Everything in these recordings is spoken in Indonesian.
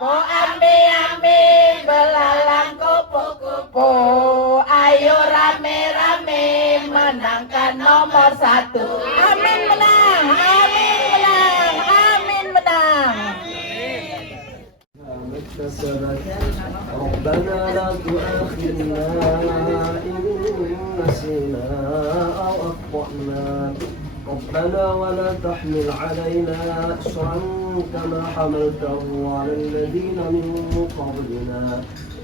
Oh ambe-ambe belalang kupu-kupu, ayo rame-rame menangkan nomor 1. Amin menang, amin menang, amin menang. ربنا لا تؤاخذنا إن نسينا أو أخطأنا ربنا ولا تحمل علينا إصرا كما حملته على الذين من قبلنا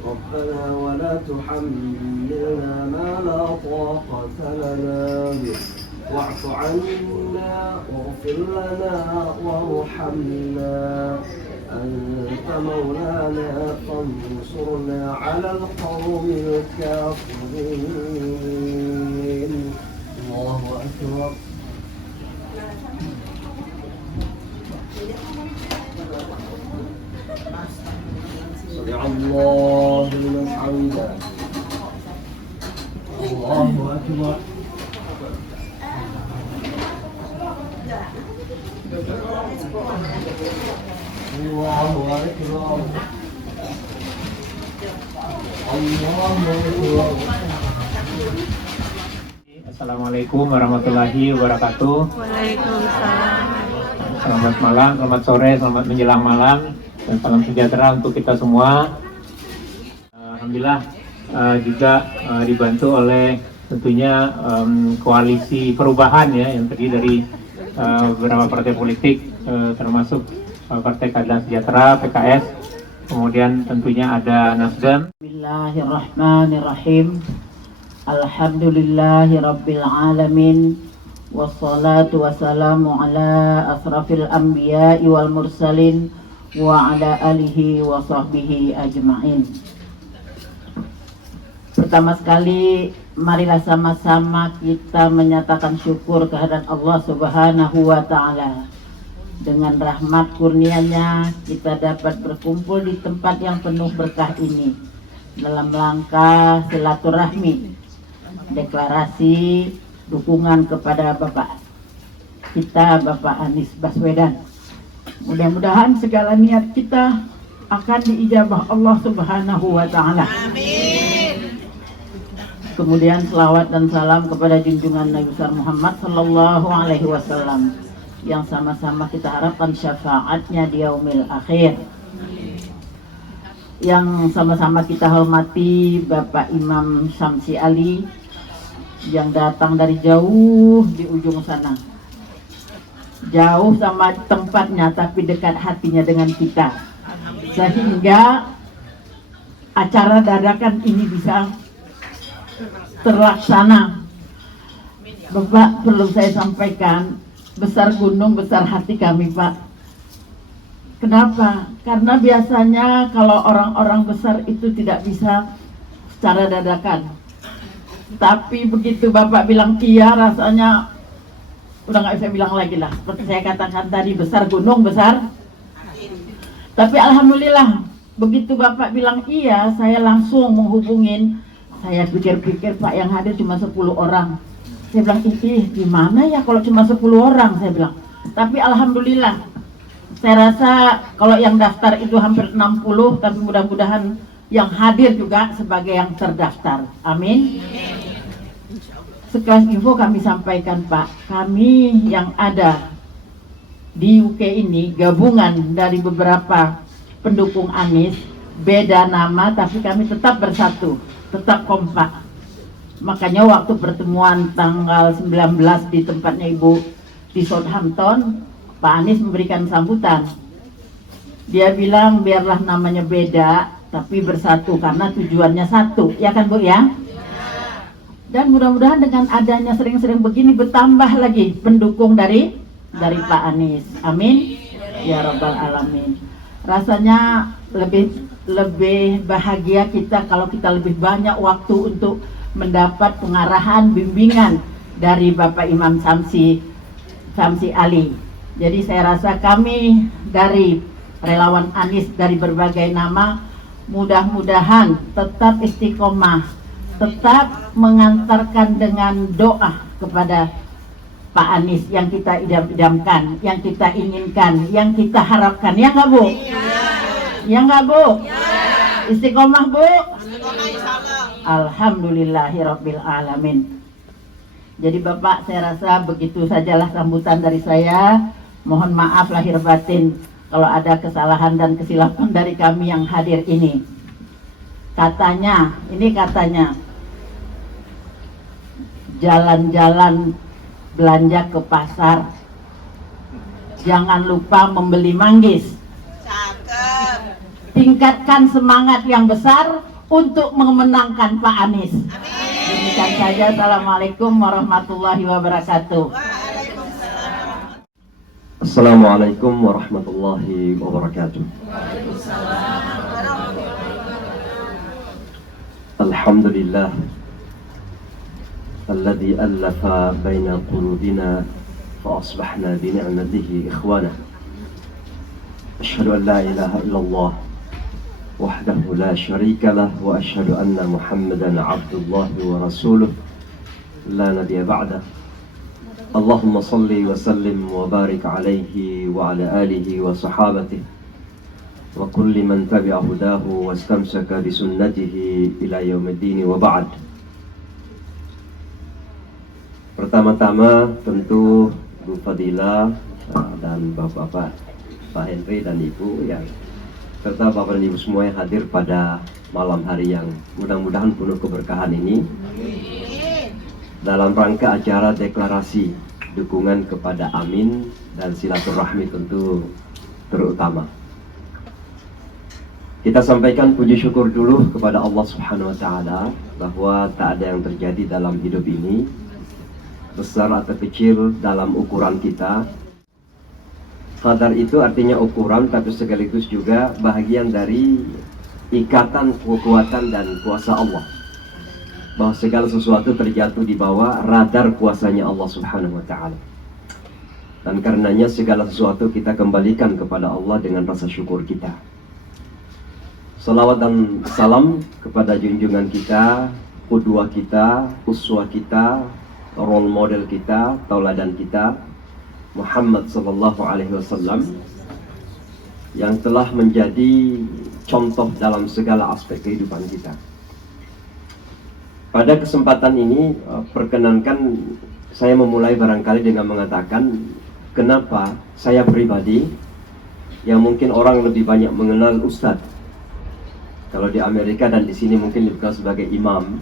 ربنا ولا تحملنا ما لا طاقة لنا به واعف عنا واغفر لنا وارحمنا أنت مولانا فانصرنا على القوم الكافرين. الله أكبر. سمع الله لمن حمده. الله أكبر. الله أكبر. الله أكبر. Assalamualaikum warahmatullahi wabarakatuh. Waalaikumsalam. Selamat malam, selamat sore, selamat menjelang malam, dan salam sejahtera untuk kita semua. Alhamdulillah juga dibantu oleh tentunya koalisi perubahan ya, yang terdiri dari beberapa partai politik, termasuk Partai Keadilan Sejahtera (PKS), kemudian tentunya ada Nasdem. Bismillahirrahmanirrahim. Alhamdulillahirabbil alamin. Wassalatu wassalamu ala asrafil anbiya'i wal mursalin wa ala alihi wa sahbihi ajma'in. Pertama sekali, marilah sama-sama kita menyatakan syukur kehadirat Allah Subhanahu wa ta'ala. Dengan rahmat kurnia-Nya kita dapat berkumpul di tempat yang penuh berkah ini dalam rangka silaturahmi, deklarasi dukungan kepada Bapak kita, Bapak Anies Baswedan. Mudah-mudahan segala niat kita akan diijabah Allah Subhanahu wa ta'ala. Amin. Kemudian selawat dan salam kepada junjungan Nabi besar Muhammad sallallahu alaihi wasallam yang sama-sama kita harapkan syafaatnya di yaumil akhir. Yang sama-sama kita hormati Bapak Imam Syamsi Ali yang datang dari jauh di ujung sana, jauh sama tempatnya tapi dekat hatinya dengan kita, sehingga acara dadakan ini bisa terlaksana. Bapak, perlu saya sampaikan, besar gunung besar hati kami, Pak. Kenapa? Karena biasanya kalau orang-orang besar itu tidak bisa secara dadakan. Tapi begitu Bapak bilang iya, rasanya udah nggak bisa bilang lagi lah. Seperti saya katakan tadi, besar gunung besar. Tapi alhamdulillah begitu Bapak bilang iya, saya langsung menghubungin. Saya pikir-pikir Pak, yang hadir cuma 10 orang. Saya bilang, ih gimana ya kalau cuma 10 orang, saya bilang. Tapi alhamdulillah, saya rasa kalau yang daftar itu hampir 60, tapi mudah-mudahan yang hadir juga sebagai yang terdaftar. Amin. Sekelas info kami sampaikan, Pak, kami yang ada di UK ini gabungan dari beberapa pendukung Anies, beda nama tapi kami tetap bersatu, tetap kompak. Makanya waktu pertemuan tanggal 19 di tempatnya Ibu di Southampton, Pak Anies memberikan sambutan. Dia bilang biarlah namanya beda tapi bersatu karena tujuannya satu, ya kan Bu ya? Dan mudah-mudahan dengan adanya sering-sering begini bertambah lagi pendukung dari Pak Anies. Amin ya rabbal alamin. Rasanya lebih bahagia kita kalau kita lebih banyak waktu untuk mendapat pengarahan, bimbingan dari Bapak Imam Syamsi Ali. Jadi saya rasa kami dari relawan Anies dari berbagai nama, mudah-mudahan tetap istiqomah, tetap mengantarkan dengan doa kepada Pak Anies yang kita idam-idamkan, yang kita inginkan, yang kita harapkan, ya nggak Bu? Ya nggak Bu? Istiqomah Bu? Alhamdulillahirabbil alamin. Jadi Bapak, saya rasa begitu sajalah sambutan dari saya. Mohon maaf lahir batin kalau ada kesalahan dan kesilapan dari kami yang hadir ini. Katanya jalan-jalan belanja ke pasar, jangan lupa membeli manggis. Tingkatkan semangat yang besar untuk memenangkan Pak Anies. Demikian saja. Assalamualaikum warahmatullahi wabarakatuh. Assalamualaikum warahmatullahi wabarakatuh. Alhamdulillah alladzi allafa baina qulubina fa asbahna bi ni'matihi ikhwana. Asyhadu an la ilaha illallah wahdahu la syarika lah wa asyhadu anna Muhammadan abdullahi wa rasuluh la nabiyya ba'dah. Allahumma salli wa sallim wa barik alaihi wa ala alihi wa sahabatihi wa kulli man tabi'a hudahu wa istamsaka bi sunnatihi ila yaumiddin wa ba'd. Pertama-tama tentu Bu Fadilah dan Bapak-bapak, Pak Henry dan Ibu yang serta Bapak dan Ibu semua yang hadir pada malam hari yang mudah-mudahan penuh keberkahan ini dalam rangka acara deklarasi dukungan kepada Amin dan silaturahmi tentu terutama. Kita sampaikan puji syukur dulu kepada Allah Subhanahu wa taala bahwa tak ada yang terjadi dalam hidup ini, besar atau kecil dalam ukuran kita. Qadar itu artinya ukuran, tapi sekaligus juga bahagian dari ikatan kekuatan dan kuasa Allah, bahwa segala sesuatu terjatuh di bawah radar kuasanya Allah Subhanahu wa taala. Dan karenanya segala sesuatu kita kembalikan kepada Allah dengan rasa syukur kita. Salawat dan salam kepada junjungan kita, qudwah kita, uswah kita, role model kita, tauladan kita, Muhammad sallallahu alaihi wasallam, yang telah menjadi contoh dalam segala aspek kehidupan kita. Pada kesempatan ini, perkenankan saya memulai barangkali dengan mengatakan kenapa saya pribadi, yang mungkin orang lebih banyak mengenal Ustadz, kalau di Amerika dan di sini mungkin dikenal sebagai imam,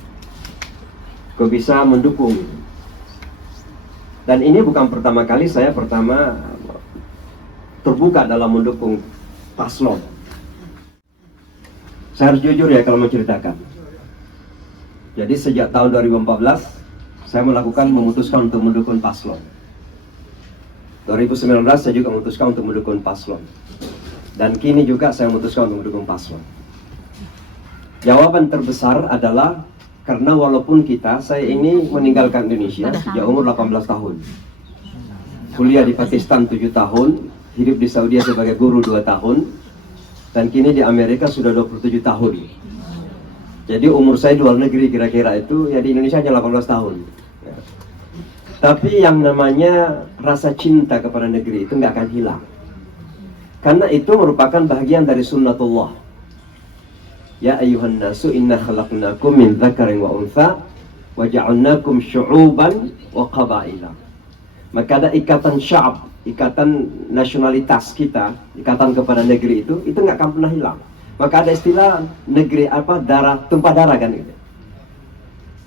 kok bisa mendukung. Dan ini bukan pertama kali saya terbuka dalam mendukung paslon. Saya harus jujur ya kalau menceritakan. Jadi sejak tahun 2014 saya memutuskan untuk mendukung paslon. 2019 saya juga memutuskan untuk mendukung paslon. Dan kini juga saya memutuskan untuk mendukung paslon. Jawaban terbesar adalah karena walaupun saya ini meninggalkan Indonesia sejak umur 18 tahun. Kuliah di Pakistan 7 tahun, hidup di Saudi sebagai guru 2 tahun, dan kini di Amerika sudah 27 tahun. Jadi umur saya di luar negeri kira-kira itu, ya di Indonesia hanya 18 tahun. Ya. Tapi yang namanya rasa cinta kepada negeri itu nggak akan hilang. Karena itu merupakan bagian dari sunnatullah. Ya ayuhan nasu inna khalaqnakum min dzakarin wa untha wa ja'alnakum syu'uban wa qabaila. Maka ada ikatan sya'ab, ikatan nasionalitas kita, ikatan kepada negeri itu nggak akan pernah hilang. Maka ada istilah negeri darah, tumpah darah kan gitu.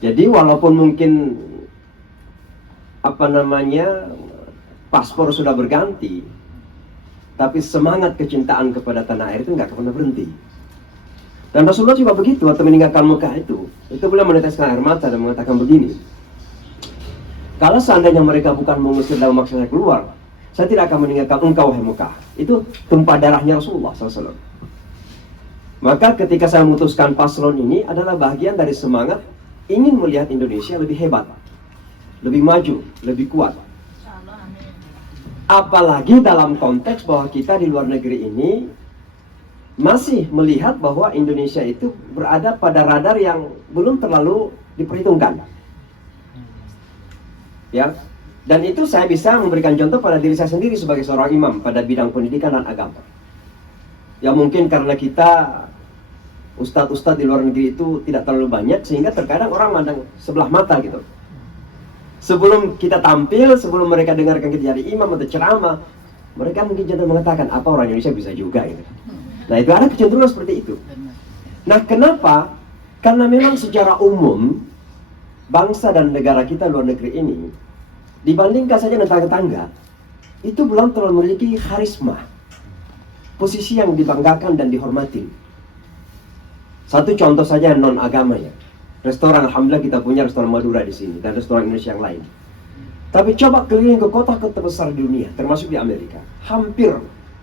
Jadi walaupun mungkin paspor sudah berganti, tapi semangat kecintaan kepada tanah air itu nggak akan pernah berhenti. Dan Rasulullah juga begitu waktu meninggalkan Mekah itu beliau meneteskan air mata dan mengatakan begini, kalau seandainya mereka bukan mengusir dan memaksa saya keluar, saya tidak akan meninggalkan engkau wahai Mekah. Itu tumpah darahnya Rasulullah SAW. Maka ketika saya memutuskan paslon ini adalah bagian dari semangat ingin melihat Indonesia lebih hebat, lebih maju, lebih kuat. Apalagi dalam konteks bahwa kita di luar negeri ini masih melihat bahwa Indonesia itu berada pada radar yang belum terlalu diperhitungkan. Ya, dan itu saya bisa memberikan contoh pada diri saya sendiri sebagai seorang imam pada bidang pendidikan dan agama. Ya mungkin karena kita ustadz-ustadz di luar negeri itu tidak terlalu banyak, sehingga terkadang orang mandang sebelah mata gitu. Sebelum kita tampil, sebelum mereka dengarkan kita jadi imam atau ceramah, mereka mungkin cenderung mengatakan, apa orang Indonesia bisa juga gitu. Nah itu ada kecenderungan seperti itu. Nah kenapa? Karena memang secara umum, bangsa dan negara kita luar negeri ini, dibandingkan saja dengan tetangga-tetangga, itu belum terlalu memiliki karisma, posisi yang dibanggakan dan dihormati. Satu contoh saja non agama ya. Restoran, alhamdulillah kita punya restoran Madura di sini dan restoran Indonesia yang lain. Tapi coba keliling ke kota-kota besar di dunia, termasuk di Amerika, hampir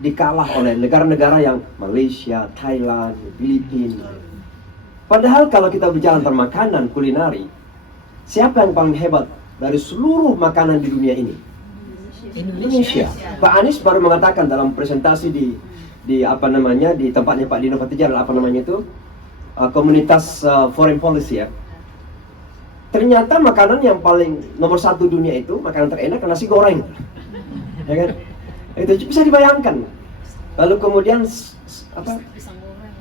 dikalah oleh negara-negara yang Malaysia, Thailand, Filipina. Padahal kalau kita bicara tentang makanan kulinari, siapa yang paling hebat dari seluruh makanan di dunia ini? Indonesia. Pak Anies baru mengatakan dalam presentasi di apa namanya, di tempatnya Pak Dino Patijar, apa namanya itu, komunitas foreign policy ya. Ternyata makanan yang paling nomor 1 dunia itu, makanan terenak nasi goreng, ya kan? Itu bisa dibayangkan. Lalu kemudian apa?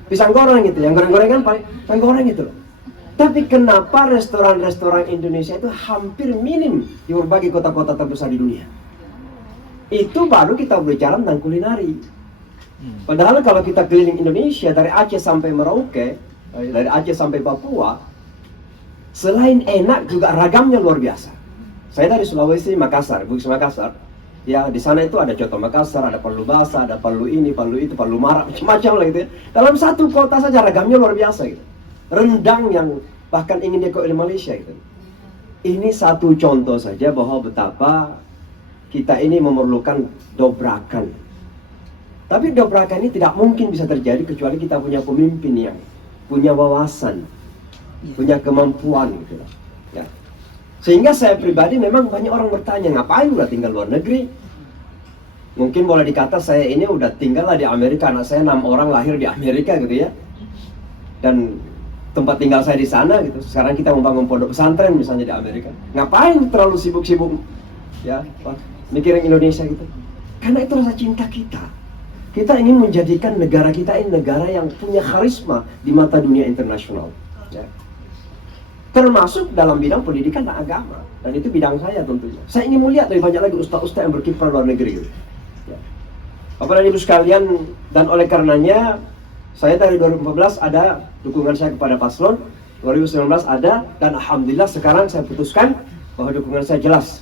Pisang goreng gitu, yang goreng-gorengan paling goreng itu. Tapi kenapa restoran-restoran Indonesia itu hampir minim di berbagai kota-kota terbesar di dunia? Itu baru kita berbicara tentang kulinari. Padahal kalau kita keliling Indonesia dari Aceh sampai Merauke, dari Aceh sampai Papua, selain enak juga ragamnya luar biasa. Saya dari Sulawesi, Makassar, Bugis Makassar. Ya, di sana itu ada coto Makassar, ada palu basah, ada palu ini, palu itu, palu marak, macam-macam lah gitu ya. Dalam satu kota saja ragamnya luar biasa gitu. Rendang yang bahkan ingin diikut oleh Malaysia gitu. Ini satu contoh saja bahwa betapa kita ini memerlukan dobrakan. Tapi dobrakan ini tidak mungkin bisa terjadi kecuali kita punya pemimpin yang punya wawasan, punya kemampuan gitu. Ya. Sehingga saya pribadi memang banyak orang bertanya, ngapain udah tinggal luar negeri? Mungkin boleh dikata saya ini udah tinggal lah di Amerika, anak saya 6 orang lahir di Amerika gitu ya. Dan tempat tinggal saya di sana gitu. Sekarang kita membangun pondok pesantren misalnya di Amerika. Ngapain terlalu sibuk-sibuk ya, mikirin Indonesia gitu? Karena itu rasa cinta kita. Kita ingin menjadikan negara kita ini negara yang punya karisma di mata dunia internasional. Ya. Termasuk dalam bidang pendidikan dan agama. Dan itu bidang saya tentunya. Saya ingin melihat lebih banyak lagi ustaz-ustaz yang berkiprah luar negeri gitu. Ya. Bapak dan Ibu sekalian, dan oleh karenanya saya dari 2014 ada dukungan saya kepada paslon, 2019 ada, dan alhamdulillah sekarang saya putuskan bahwa dukungan saya jelas.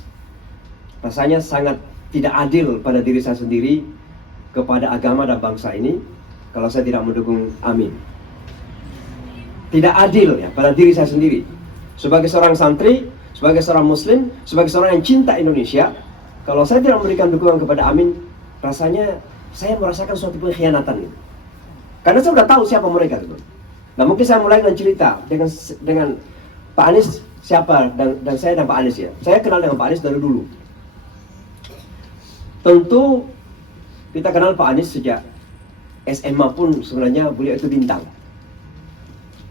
Rasanya sangat tidak adil pada diri saya sendiri, kepada agama dan bangsa ini, kalau saya tidak mendukung Amin. Tidak adil ya pada diri saya sendiri. Sebagai seorang santri, sebagai seorang muslim, sebagai seorang yang cinta Indonesia, kalau saya tidak memberikan dukungan kepada Amin, rasanya saya merasakan suatu pengkhianatan gitu. Karena saya sudah tahu siapa mereka gitu. Nah mungkin saya mulai dengan cerita dengan Pak Anies siapa, dan saya dan Pak Anies ya. Saya kenal dengan Pak Anies dari dulu. Tentu kita kenal Pak Anies sejak SMA pun sebenarnya beliau itu bintang.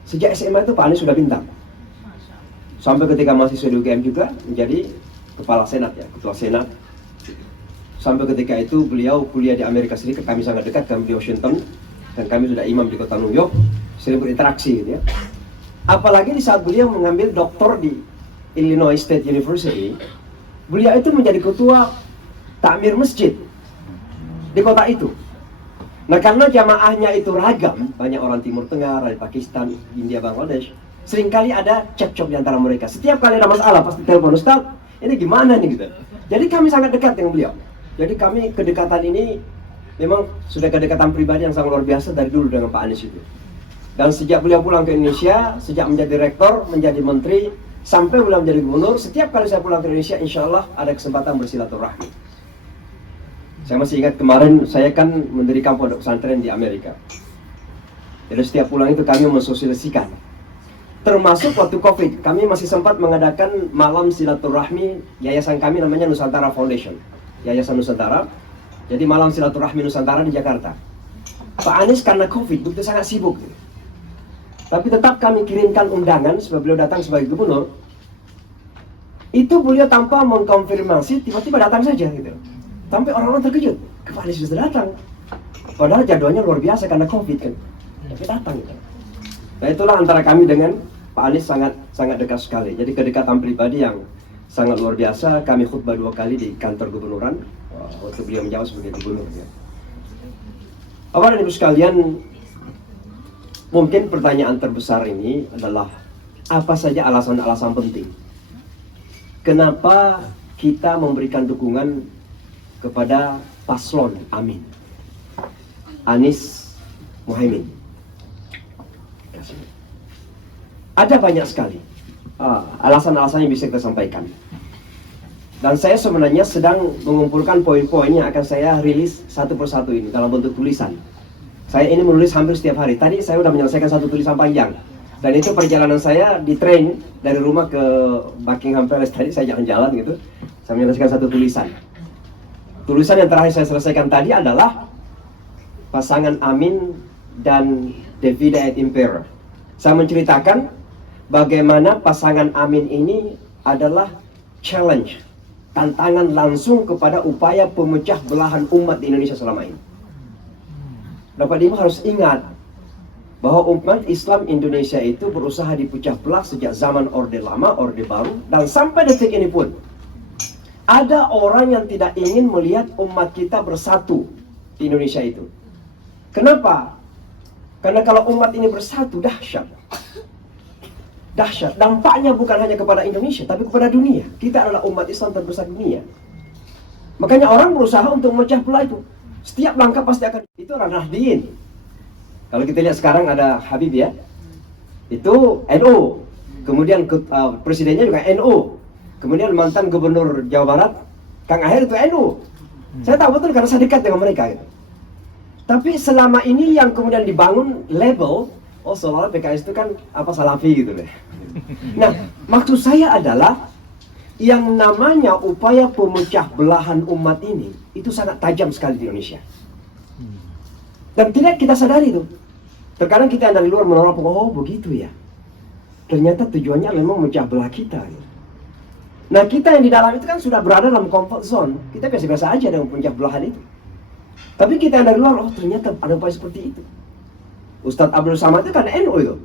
Sejak SMA itu Pak Anies sudah bintang. Sampai ketika mahasiswa di UGM juga menjadi kepala senat ya, ketua senat. Sampai ketika itu beliau kuliah di Amerika Serikat, kami sangat dekat, kami di Washington, dan kami sudah imam di kota New York, sering berinteraksi gitu ya. Apalagi di saat beliau mengambil doktor di Illinois State University, beliau itu menjadi ketua takmir masjid di kota itu. Nah karena jamaahnya itu ragam, banyak orang Timur Tengah, dari Pakistan, India, Bangladesh, seringkali ada cekcok di antara mereka. Setiap kali ada masalah pasti telepon, Ustaz, ini gimana nih gitu. Jadi kami sangat dekat dengan beliau. Jadi kami kedekatan ini memang sudah kedekatan pribadi yang sangat luar biasa dari dulu dengan Pak Anies itu. Dan sejak beliau pulang ke Indonesia, sejak menjadi rektor, menjadi menteri, sampai beliau menjadi gubernur, setiap kali saya pulang ke Indonesia, insya Allah ada kesempatan bersilaturahmi. Saya masih ingat kemarin saya kan mendirikan pondok pesantren di Amerika. Jadi setiap pulang itu kami mensosialisasikan. Termasuk waktu Covid, kami masih sempat mengadakan malam silaturahmi, yayasan kami namanya Nusantara Foundation, Yayasan Nusantara. Jadi malam silaturahmi Nusantara di Jakarta. Pak Anies karena Covid begitu sangat sibuk. Tapi tetap kami kirimkan undangan sebab beliau datang sebagai gubernur. Itu beliau tanpa mengkonfirmasi, tiba-tiba datang saja gitu. Sampai orang-orang terkejut, Pak Anies sudah datang. Padahal jadwalnya luar biasa karena COVID kan. Tapi datang gitu. Nah itulah antara kami dengan Pak Anies sangat dekat sekali. Jadi kedekatan pribadi yang sangat luar biasa. Kami khutbah 2 kali di kantor gubernuran waktu beliau menjawab sebagai gubernur. Ya. Bapak dan Ibu sekalian, mungkin pertanyaan terbesar ini adalah apa saja alasan-alasan penting kenapa kita memberikan dukungan kepada paslon Amin, Anies Muhaimin. Ada banyak sekali alasan-alasan yang bisa kita sampaikan. Dan saya sebenarnya sedang mengumpulkan poin-poin yang akan saya rilis satu persatu ini dalam bentuk tulisan. Saya ini menulis hampir setiap hari. Tadi saya sudah menyelesaikan satu tulisan panjang. Dan itu perjalanan saya di train dari rumah ke Buckingham Palace. Tadi saya jalan-jalan gitu. Saya menyelesaikan satu tulisan. Tulisan yang terakhir saya selesaikan tadi adalah pasangan Amin dan Davida et Impera. Saya menceritakan bagaimana pasangan Amin ini adalah challenge, tantangan langsung kepada upaya pemecah belahan umat di Indonesia selama ini. Bapak Ibu harus ingat bahwa umat Islam Indonesia itu berusaha dipecah belah sejak zaman Orde Lama, Orde Baru, dan sampai detik ini pun ada orang yang tidak ingin melihat umat kita bersatu di Indonesia itu. Kenapa? Karena kalau umat ini bersatu, dahsyat. Dahsyat. Dampaknya bukan hanya kepada Indonesia, tapi kepada dunia. Kita adalah umat Islam terbesar dunia. Makanya orang berusaha untuk memecah belah itu. Setiap langkah pasti akan. Itu orang Nahdien. Kalau kita lihat sekarang ada Habib ya, itu NU. Kemudian presidennya juga NU. Kemudian mantan gubernur Jawa Barat, Kang Aher itu NU. Saya tahu betul karena saya dekat dengan mereka. Gitu. Tapi selama ini yang kemudian dibangun label, oh seolah PKS itu kan apa Salafi gitu deh. Nah, maksud saya adalah yang namanya upaya pemecah belahan umat ini itu sangat tajam sekali di Indonesia. Dan tidak kita sadari itu. Terkadang kita yang dari luar menolak, oh begitu ya. Ternyata tujuannya memang memecah belah kita. Gitu. Nah kita yang di dalam itu kan sudah berada dalam comfort zone. Kita biasa-biasa aja dengan pemecah belahan itu. Tapi kita yang dari luar, oh ternyata ada upaya seperti itu. Ustadz Abdul Samad itu kan NU itu.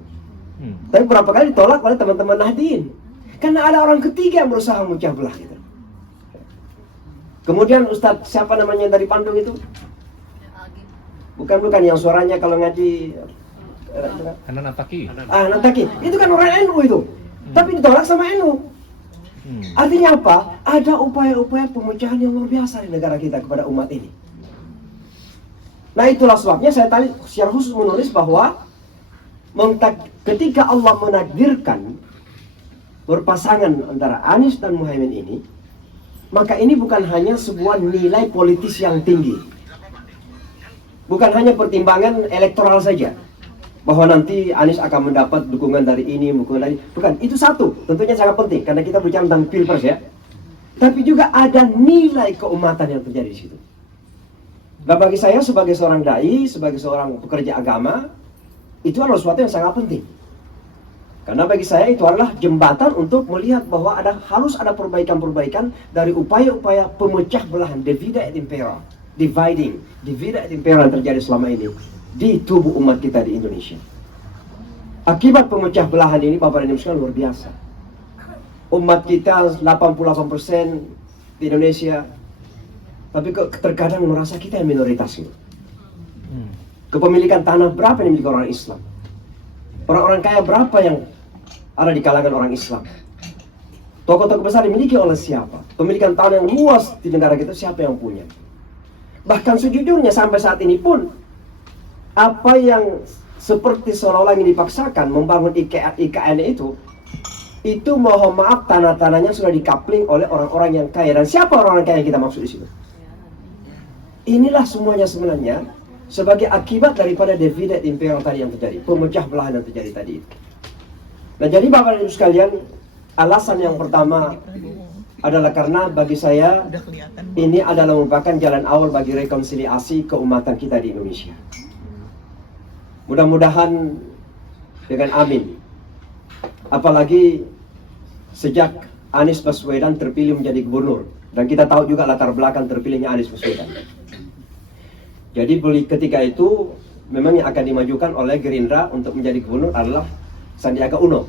Tapi berapa kali ditolak oleh teman-teman Nahdien. Karena ada orang ketiga yang berusaha memecah belah gitu. Kemudian Ustadz siapa namanya dari Bandung itu? Bukan yang suaranya kalau ngaji Hanan Ataki. Nataki. Itu kan orang NU itu. Tapi ditolak sama NU. Artinya apa? Ada upaya-upaya pemecahan yang luar biasa di negara kita kepada umat ini. Nah itulah sebabnya saya tadi secara khusus menulis bahwa ketika Allah menakdirkan berpasangan antara Anies dan Muhaimin ini, maka ini bukan hanya sebuah nilai politis yang tinggi, bukan hanya pertimbangan elektoral saja, bahwa nanti Anies akan mendapat dukungan dari ini, dukungan dari bukan, itu satu, tentunya sangat penting karena kita bicara tentang pilpres ya. Tapi juga ada nilai keumatan yang terjadi di situ. Dan bagi saya sebagai seorang dai, sebagai seorang pekerja agama, itu adalah sesuatu yang sangat penting. Karena bagi saya itu adalah jembatan untuk melihat bahwa harus ada perbaikan-perbaikan dari upaya-upaya pemecah belahan, divide et impera, divide et impera yang terjadi selama ini di tubuh umat kita di Indonesia. Akibat pemecah belahan ini, Bapak dan Ibu sekalian, luar biasa. Umat kita 88% di Indonesia, tapi terkadang merasa kita yang minoritas gitu. Kepemilikan tanah berapa yang dimiliki orang Islam? Orang-orang kaya berapa yang ada di kalangan orang Islam? Toko-toko besar dimiliki oleh siapa? Pemilikan tanah yang luas di negara kita siapa yang punya? Bahkan sejujurnya sampai saat ini pun, apa yang seperti seolah-olah ingin dipaksakan membangun IKN itu mohon maaf tanah-tanahnya sudah dikapling oleh orang-orang yang kaya. Dan siapa orang-orang kaya yang kita maksud di situ? Inilah semuanya sebenarnya sebagai akibat daripada divide et impera tadi yang terjadi, pemecah belahan yang terjadi tadi itu. Nah jadi Bapak dan Ibu sekalian, alasan yang pertama adalah karena bagi saya ini adalah merupakan jalan awal bagi rekonsiliasi keumatan kita di Indonesia. Mudah-mudahan dengan amin. Apalagi sejak Anies Baswedan terpilih menjadi gubernur, dan kita tahu juga latar belakang terpilihnya Anies Baswedan. Jadi ketika itu memang yang akan dimajukan oleh Gerindra untuk menjadi gubernur adalah Sandiaga Uno.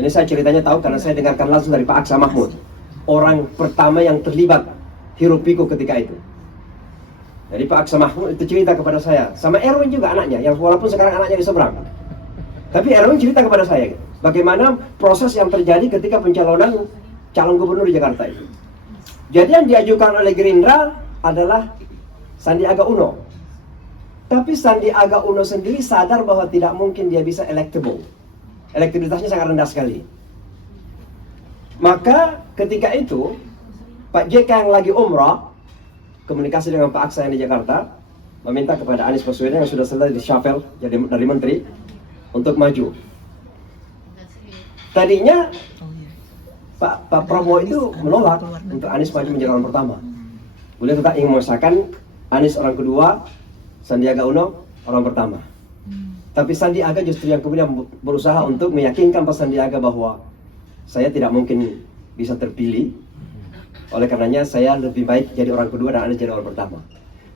Ini saya ceritanya tahu karena saya dengarkan langsung dari Pak Aksa Mahmud, orang pertama yang terlibat hiruk pikuk ketika itu. Jadi Pak Aksa Mahmud itu cerita kepada saya, sama Erwin juga anaknya, yang walaupun sekarang anaknya di seberang. Tapi Erwin cerita kepada saya, bagaimana proses yang terjadi ketika pencalonan calon gubernur di Jakarta itu. Jadi yang diajukan oleh Gerindra adalah Sandiaga Uno. Tapi Sandiaga Uno sendiri sadar bahwa tidak mungkin dia bisa electable. Elektabilitasnya sangat rendah sekali. Maka ketika itu Pak JK yang lagi umrah komunikasi dengan Pak Aksa yang di Jakarta, meminta kepada Anies Baswedan yang sudah selesai di shuffle jadi dari menteri untuk maju. Tadinya Pak Prabowo itu menolak untuk Anies maju menjadi orang pertama. Beliau tetap ingin memaksakan Anies orang kedua, Sandiaga Uno orang pertama. Tapi Sandiaga justru yang kemudian berusaha untuk meyakinkan Pak Sandiaga bahwa saya tidak mungkin bisa terpilih. Oleh karenanya saya lebih baik jadi orang kedua dan Anies jadi orang pertama.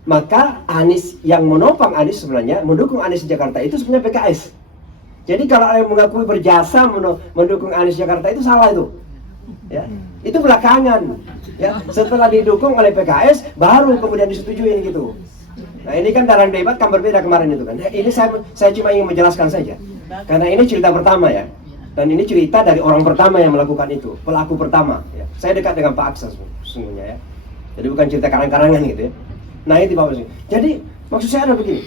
Maka Anies yang menopang Anies sebenarnya mendukung Anies di Jakarta itu sebenarnya PKS. Jadi kalau ada yang mengakui berjasa mendukung Anies Jakarta itu salah itu. Ya, itu belakangan. Ya, setelah didukung oleh PKS baru kemudian disetujui gitu. Nah ini kan dalam debat kan berbeda kemarin itu kan. Ini saya cuma ingin menjelaskan saja. Karena ini cerita pertama ya. Dan ini cerita dari orang pertama yang melakukan itu, pelaku pertama. Ya. Saya dekat dengan Pak Aksa sesungguhnya ya. Jadi bukan cerita karang-karangan gitu ya. Nah itu Pak Presiden. Jadi maksud saya ada begini.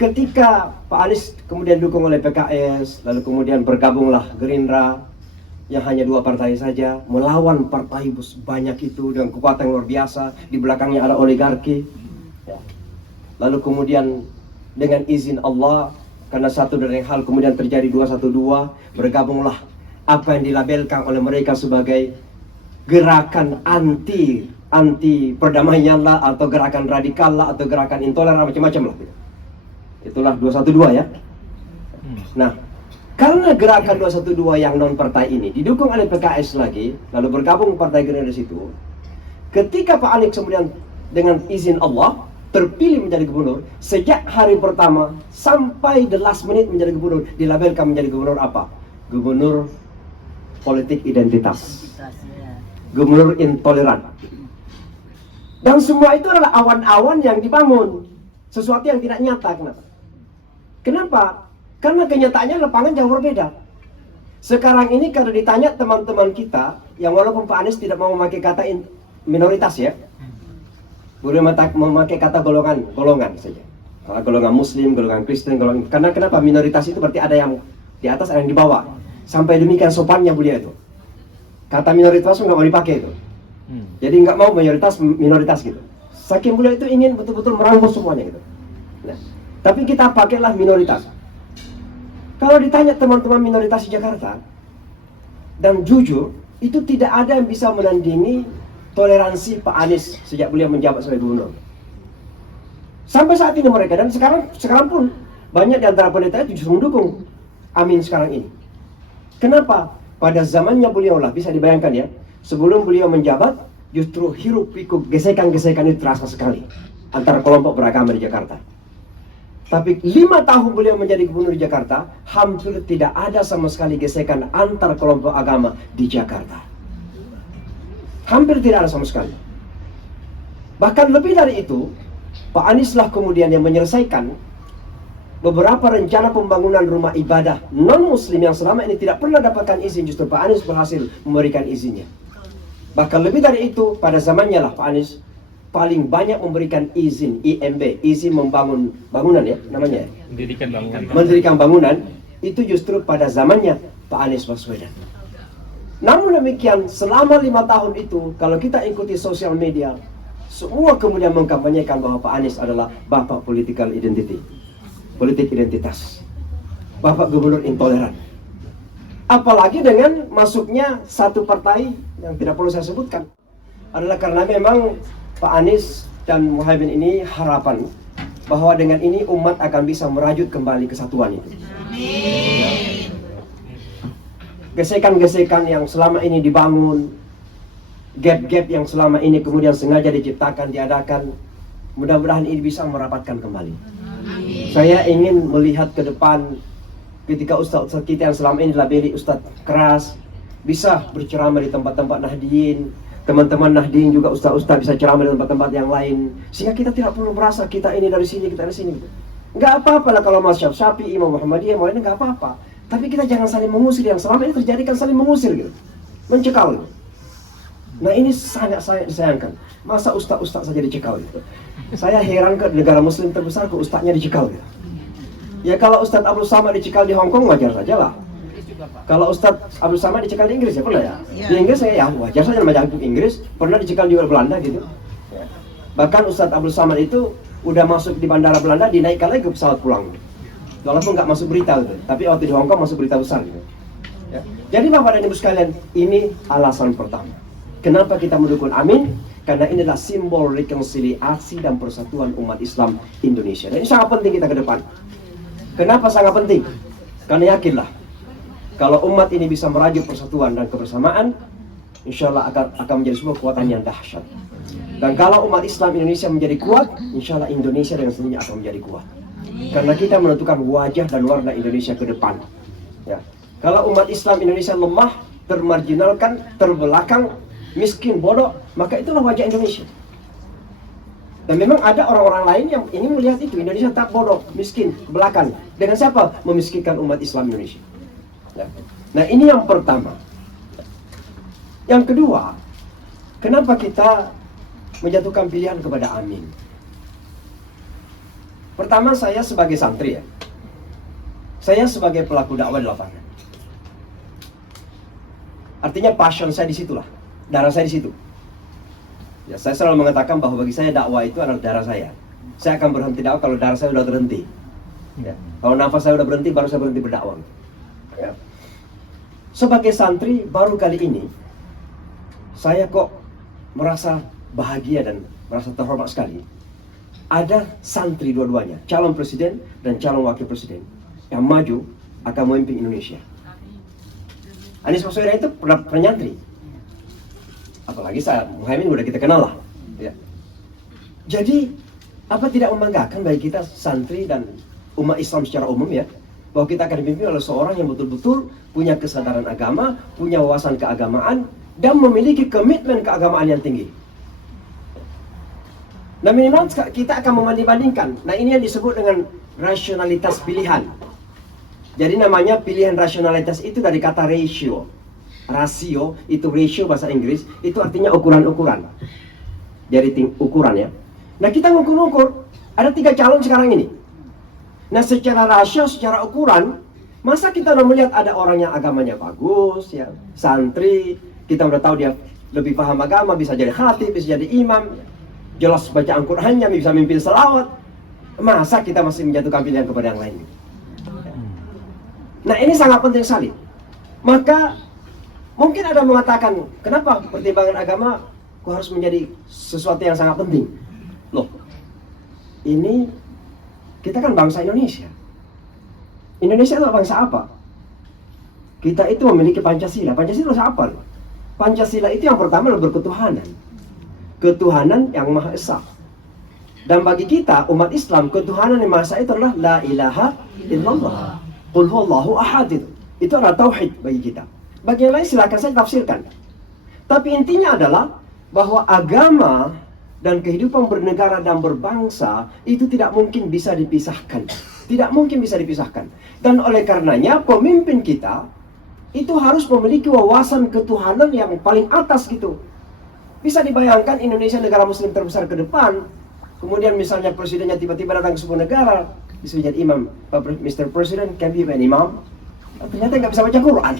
Ketika Pak Anies kemudian didukung oleh PKS, lalu kemudian bergabunglah Gerindra yang hanya 2 partai saja, melawan partai banyak itu dengan kekuatan yang luar biasa, di belakangnya ada oligarki. Ya. Lalu kemudian dengan izin Allah, karena satu dari hal kemudian terjadi 212, bergabunglah apa yang dilabelkan oleh mereka sebagai gerakan anti perdamaian lah, atau gerakan radikal lah, atau gerakan intoleran macam-macam lah. Itulah 212 ya. Nah, karena gerakan 212 yang non partai ini didukung oleh PKS lagi, lalu bergabung partai Gerindra di situ. Ketika Pak Anies kemudian dengan izin Allah terpilih menjadi gubernur, sejak hari pertama sampai the last minute menjadi gubernur, dilabelkan menjadi gubernur apa? Gubernur politik identitas. Gubernur intoleran. Dan semua itu adalah awan-awan yang dibangun. Sesuatu yang tidak nyata. Kenapa? Karena kenyataannya lapangan jauh berbeda. Sekarang ini kalau ditanya teman-teman kita, yang walaupun Pak Anies tidak mau memakai kata minoritas ya, boleh memakai kata golongan saja. Kalau golongan Muslim, golongan Kristen, karena kenapa minoritas itu berarti ada yang di atas, ada yang di bawah. Sampai demikian sopannya beliau itu. Kata minoritas nggak mau dipakai itu. Jadi nggak mau minoritas gitu. Saking beliau itu ingin betul-betul merangkul semuanya gitu. Nah, tapi kita pakailah minoritas. Kalau ditanya teman-teman minoritas di Jakarta, dan jujur, itu tidak ada yang bisa menandingi toleransi Pak Anies sejak beliau menjabat sebagai gubernur. Sampai saat ini mereka, dan sekarang pun banyak di antara pendeta itu justru mendukung Amin sekarang ini. Kenapa? Pada zamannya beliau lah, bisa dibayangkan ya, sebelum beliau menjabat, justru hiruk pikuk gesekan-gesekan itu terasa sekali antara kelompok beragama di Jakarta. Tapi 5 tahun beliau menjadi gubernur di Jakarta, hampir tidak ada sama sekali gesekan antar kelompok agama di Jakarta. Hampir tidak ada sama sekali. Bahkan lebih dari itu, Pak Anies lah kemudian yang menyelesaikan beberapa rencana pembangunan rumah ibadah non-muslim yang selama ini tidak pernah dapatkan izin, justru Pak Anies berhasil memberikan izinnya. Bahkan lebih dari itu, pada zamannya lah Pak Anies paling banyak memberikan izin IMB, izin membangun bangunan ya namanya. Mendirikan bangunan itu justru pada zamannya Pak Anies Baswedan. Namun demikian selama 5 tahun itu kalau kita ikuti sosial media, semua kemudian mengkampanyekan bahwa Pak Anies adalah bapak political identity, politik identitas, bapak gubernur intoleran. Apalagi dengan masuknya satu partai yang tidak perlu saya sebutkan, adalah karena memang Pak Anies dan Muhaimin ini harapan bahwa dengan ini umat akan bisa merajut kembali kesatuan itu. Amin. Gesekan-gesekan yang selama ini dibangun, gap-gap yang selama ini kemudian sengaja diciptakan, diadakan, Mudah-mudahan ini bisa merapatkan kembali. Saya ingin melihat ke depan ketika ustaz-ustaz kita yang selama ini labeli ustaz keras bisa berceramah di tempat-tempat Nahdien. Teman-teman Nahdien juga ustaz-ustaz bisa ceramah di tempat-tempat yang lain, sehingga kita tidak perlu merasa kita ini dari sini, kita dari sini gitu. Nggak apa-apa lah kalau mazhab Syafi'i, Imam Muhammadiyah, mau ini nggak apa-apa. Tapi kita jangan saling mengusir, yang selama ini terjadi kan saling mengusir gitu, mencekal gitu. Nah ini sangat saya disayangkan. Masa ustaz-ustaz saja dicekal gitu. Saya heran ke negara muslim terbesar ke ustaznya dicekal gitu. Ya kalau Ustaz Abdul Samad dicekal di Hong Kong wajar saja lah. Kalau Ustaz Abdul Samad dicekal di Inggris ya pernah ya? Di Inggris saya ya wajar saja namanya Inggris, pernah dicekal juga di Belanda gitu. Ya. Bahkan Ustaz Abdul Samad itu udah masuk di bandara Belanda, dinaikkan lagi ke pesawat pulang. Walaupun nggak masuk berita gitu, tapi waktu di Hong Kong masuk berita besar gitu. Ya. Jadi Bapak dan Ibu sekalian, ini alasan pertama. Kenapa kita mendukung Amin? Karena ini adalah simbol rekonsiliasi dan persatuan umat Islam Indonesia. Dan ini sangat penting kita ke depan. Kenapa sangat penting? Karena yakinlah, kalau umat ini bisa merajuk persatuan dan kebersamaan, insya Allah akan menjadi sebuah kekuatan yang dahsyat. Dan kalau umat Islam Indonesia menjadi kuat, insya Allah Indonesia dengan sendirinya akan menjadi kuat. Karena kita menentukan wajah dan warna Indonesia ke depan. Ya. Kalau umat Islam Indonesia lemah, termarginalkan, terbelakang, miskin, bodoh, maka itulah wajah Indonesia. Dan memang ada orang-orang lain yang ingin melihat itu, Indonesia tak bodoh, miskin, belakang. Dengan siapa? Memiskinkan umat Islam Indonesia. Ya. Nah ini yang pertama. Yang kedua, kenapa kita menjatuhkan pilihan kepada Amin? Pertama, saya sebagai santri ya. Saya sebagai pelaku dakwah di lapangan. Artinya passion saya di situlah, darah saya di situ. Ya, saya selalu mengatakan bahwa bagi saya dakwah itu adalah darah saya. Saya akan berhenti dakwah kalau darah saya sudah berhenti. Ya. Kalau nafas saya sudah berhenti, baru saya berhenti berdakwah. Ya. Sebagai santri baru kali ini, saya kok merasa bahagia dan merasa terhormat sekali. Ada santri dua-duanya, calon presiden dan calon wakil presiden yang maju akan memimpin Indonesia. Anies Baswedan itu pernah nyantri. Apalagi saya, Muhammad udah kita kenal lah. Ya. Jadi, apa tidak membanggakan bagi kita santri dan umat Islam secara umum ya, bahwa kita akan dipimpin oleh seorang yang betul-betul punya kesadaran agama, punya wawasan keagamaan, dan memiliki komitmen keagamaan yang tinggi. Nah minimal kita akan membanding-bandingkan. Nah ini yang disebut dengan rasionalitas pilihan. Jadi namanya pilihan rasionalitas itu dari kata ratio. Rasio itu ratio bahasa Inggris, itu artinya ukuran-ukuran. Jadi ukuran ya. Nah kita ngukur-ngukur, ada 3 calon sekarang ini. Nah secara rasio, secara ukuran, masa kita udah melihat ada orang yang agamanya bagus, ya, santri, kita udah tahu dia lebih paham agama, bisa jadi khatib, bisa jadi imam, jelas baca Al-Qur'annya, bisa mimpin selawat. Masa kita masih menjatuhkan pilihan kepada yang lain? Nah ini sangat penting sekali. Maka mungkin ada mengatakan, kenapa pertimbangan agama kok harus menjadi sesuatu yang sangat penting? Loh, ini kita kan bangsa Indonesia. Indonesia adalah bangsa apa? Kita itu memiliki Pancasila. Pancasila apa? Pancasila itu yang pertama adalah berketuhanan. Ketuhanan yang Maha Esa. Dan bagi kita, umat Islam, ketuhanan yang Maha Esa itu adalah La ilaha illallah. Qul huwallahu ahad itu. Itu adalah tauhid bagi kita. Bagi yang lain silakan saya tafsirkan. Tapi intinya adalah bahwa agama dan kehidupan bernegara dan berbangsa itu tidak mungkin bisa dipisahkan. Tidak mungkin bisa dipisahkan. Dan oleh karenanya pemimpin kita itu harus memiliki wawasan ketuhanan yang paling atas gitu. Bisa dibayangkan Indonesia negara muslim terbesar ke depan, kemudian misalnya presidennya tiba-tiba datang ke sebuah negara, bisa jadi imam, Mr. President, can be an imam? Ternyata nggak bisa baca Quran.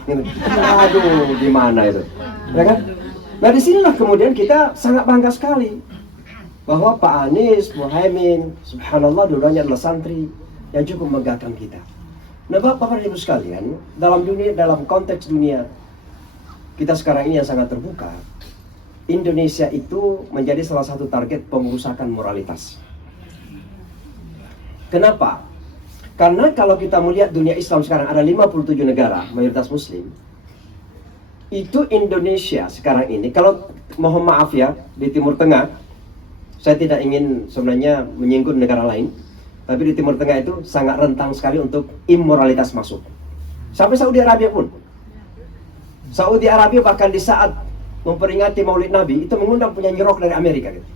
Aduh, gimana itu? Ya kan? Nah disinilah kemudian kita sangat bangga sekali bahwa Pak Anies, Muhaimin, subhanallah dulunya adalah santri yang cukup megahkan kita. Nah Bapak Ibu sekalian, dalam konteks dunia kita sekarang ini yang sangat terbuka, Indonesia itu menjadi salah satu target pengerusakan moralitas. Kenapa? Karena kalau kita melihat dunia Islam sekarang ada 57 negara mayoritas muslim. Itu Indonesia sekarang ini, kalau mohon maaf ya, di Timur Tengah Saya tidak ingin sebenarnya menyinggung negara lain, tapi di Timur Tengah itu sangat rentang sekali untuk immoralitas masuk. Sampai Saudi Arabia pun. Saudi Arabia bahkan di saat memperingati Maulid Nabi itu mengundang penyanyi rock dari Amerika gitu.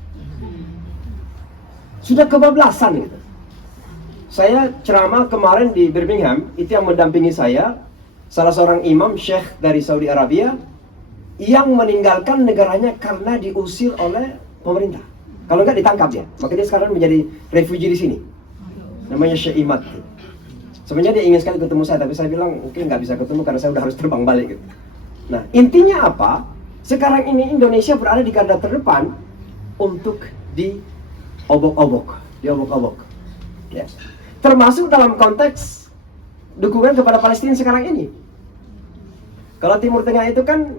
Sudah kebablasan gitu. Saya ceramah kemarin di Birmingham, itu yang mendampingi saya salah seorang imam syekh dari Saudi Arabia yang meninggalkan negaranya karena diusir oleh pemerintah. Kalau enggak ditangkap dia. Maka dia sekarang menjadi refugee di sini. Namanya Syekh Imad. Sebenarnya dia ingin sekali ketemu saya, tapi saya bilang mungkin nggak bisa ketemu karena saya udah harus terbang balik gitu. Nah, intinya apa? Sekarang ini Indonesia berada di garda terdepan untuk diobok-obok. Ya. Termasuk dalam konteks dukungan kepada Palestina sekarang ini. Kalau Timur Tengah itu kan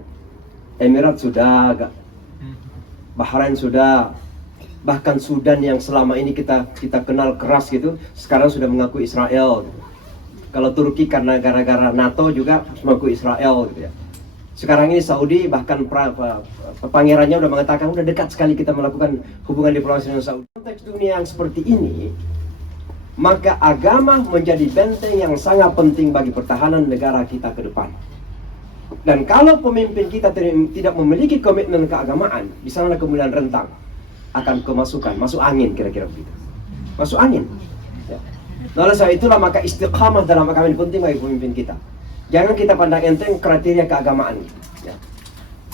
Emirat sudah, Bahrain sudah, bahkan Sudan yang selama ini kita kenal keras gitu, sekarang sudah mengakui Israel. Kalau Turki karena gara-gara NATO juga mengakui Israel gitu ya. Sekarang ini Saudi bahkan pangerannya udah mengatakan udah dekat sekali kita melakukan hubungan diplomasi dengan Saudi. Konteks dunia yang seperti ini, maka agama menjadi benteng yang sangat penting bagi pertahanan negara kita ke depan. Dan kalau pemimpin kita tidak memiliki komitmen keagamaan, di sana kemudian rentang akan kemasukan, masuk angin kira-kira begitu. Masuk angin. Ya. Nah, oleh sebab itulah maka istiqamah dalam agama ini penting bagi pemimpin kita. Jangan kita pandang enteng kriteria keagamaan. Ya.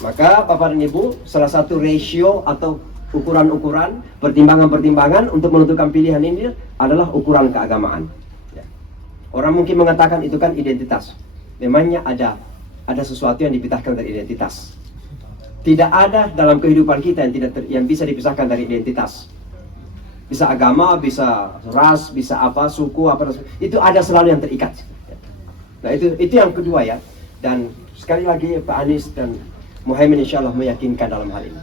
Maka Bapak dan Ibu, salah satu ratio atau ukuran-ukuran, pertimbangan-pertimbangan untuk menentukan pilihan ini adalah ukuran keagamaan. Ya. Orang mungkin mengatakan itu kan identitas. Memangnya ada sesuatu yang dipisahkan dari identitas. Tidak ada dalam kehidupan kita yang bisa dipisahkan dari identitas. Bisa agama, bisa ras, bisa apa, suku, apa, itu ada selalu yang terikat. Nah itu yang kedua ya. Dan sekali lagi Pak Anies dan Muhaimin insya Allah meyakinkan dalam hal ini.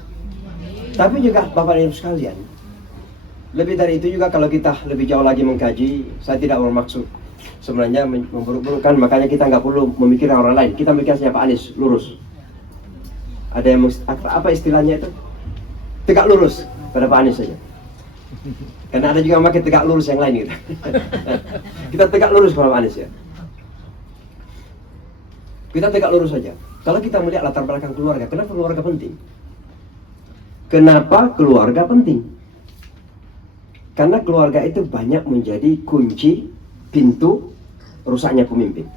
Tapi juga Bapak dan Ibu sekalian, lebih dari itu juga kalau kita lebih jauh lagi mengkaji, saya tidak bermaksud sebenarnya memburuk-burukkan, makanya kita nggak perlu memikirkan orang lain. Kita mikirnya Pak Anies lurus. Ada yang apa istilahnya itu? Tegak lurus pada Pak Anies saja. Karena ada juga memakai tegak lurus yang lain gitu. Kita tegak lurus pada Pak Anies ya. Kita tegak lurus saja. Kalau kita melihat latar belakang keluarga, kenapa keluarga penting? Kenapa keluarga penting? Karena keluarga itu banyak menjadi kunci pintu rusaknya pemimpin.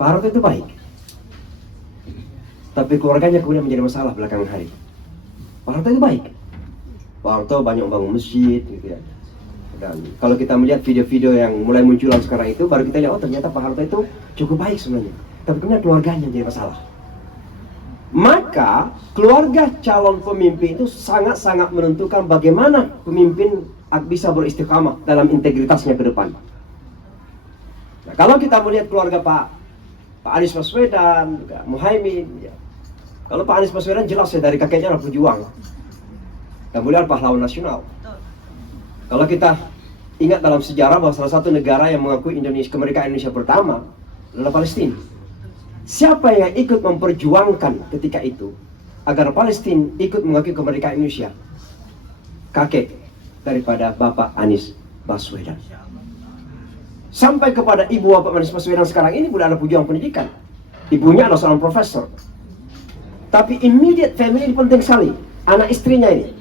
Pak Harto itu baik, tapi keluarganya kemudian menjadi masalah belakangan hari. Pak Harto itu baik. Pak Harto banyak bangun masjid gitu ya. Dan kalau kita melihat video-video yang mulai munculan sekarang itu, baru kita lihat oh ternyata Pak Harto itu cukup baik sebenarnya. Tapi kemudian keluarganya jadi masalah. Maka keluarga calon pemimpin itu sangat-sangat menentukan bagaimana pemimpin bisa beristiqamah dalam integritasnya ke depan. Nah, kalau kita melihat keluarga Pak Anies Baswedan, Muhaimin, ya. Kalau Pak Anies Baswedan jelas ya dari kakeknya adalah pejuang. Kemudian pahlawan nasional. Kalau kita ingat dalam sejarah bahwa salah satu negara yang mengakui kemerdekaan Indonesia pertama adalah Palestina. Siapa yang ikut memperjuangkan ketika itu agar Palestina ikut mengakui kemerdekaan Indonesia? Kakek daripada Bapak Anies Baswedan. Sampai kepada ibu Bapak Anies Baswedan sekarang ini sudah ada pejuang pendidikan. Ibunya adalah seorang profesor. Tapi immediate family ini penting sekali. Anak istrinya ini.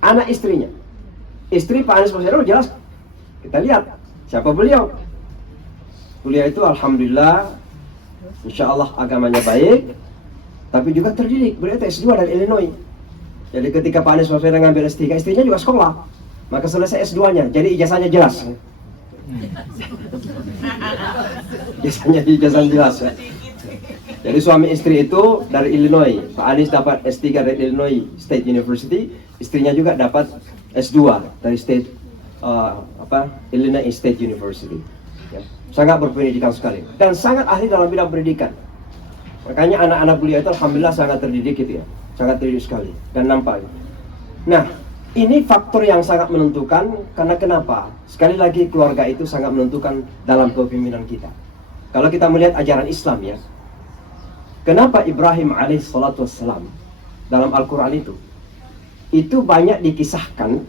Anak istrinya. Istri Pak Anies Baswedan jelas. Kita lihat siapa beliau. Beliau itu alhamdulillah insya Allah agamanya baik, tapi juga terdidik. Beliau itu S2 dari Illinois. Jadi ketika Pak Anies Baswedan ngambil S3, istrinya juga sekolah. Maka selesai S2-nya, jadi ijazahnya jelas. Ijazahnya jelas ya. Jadi suami istri itu dari Illinois. Pak Anies dapat S3 dari Illinois State University, istrinya juga dapat S2 dari Illinois State University. Ya. Sangat berpendidikan sekali dan sangat ahli dalam bidang pendidikan. Makanya anak-anak beliau itu alhamdulillah sangat terdidik gitu ya, sangat terdidik sekali dan nampak. Nah, ini faktor yang sangat menentukan karena kenapa? Sekali lagi keluarga itu sangat menentukan dalam kepemimpinan kita. Kalau kita melihat ajaran Islam ya, kenapa Ibrahim alaihissalatu wassalam dalam Al-Quran itu itu banyak dikisahkan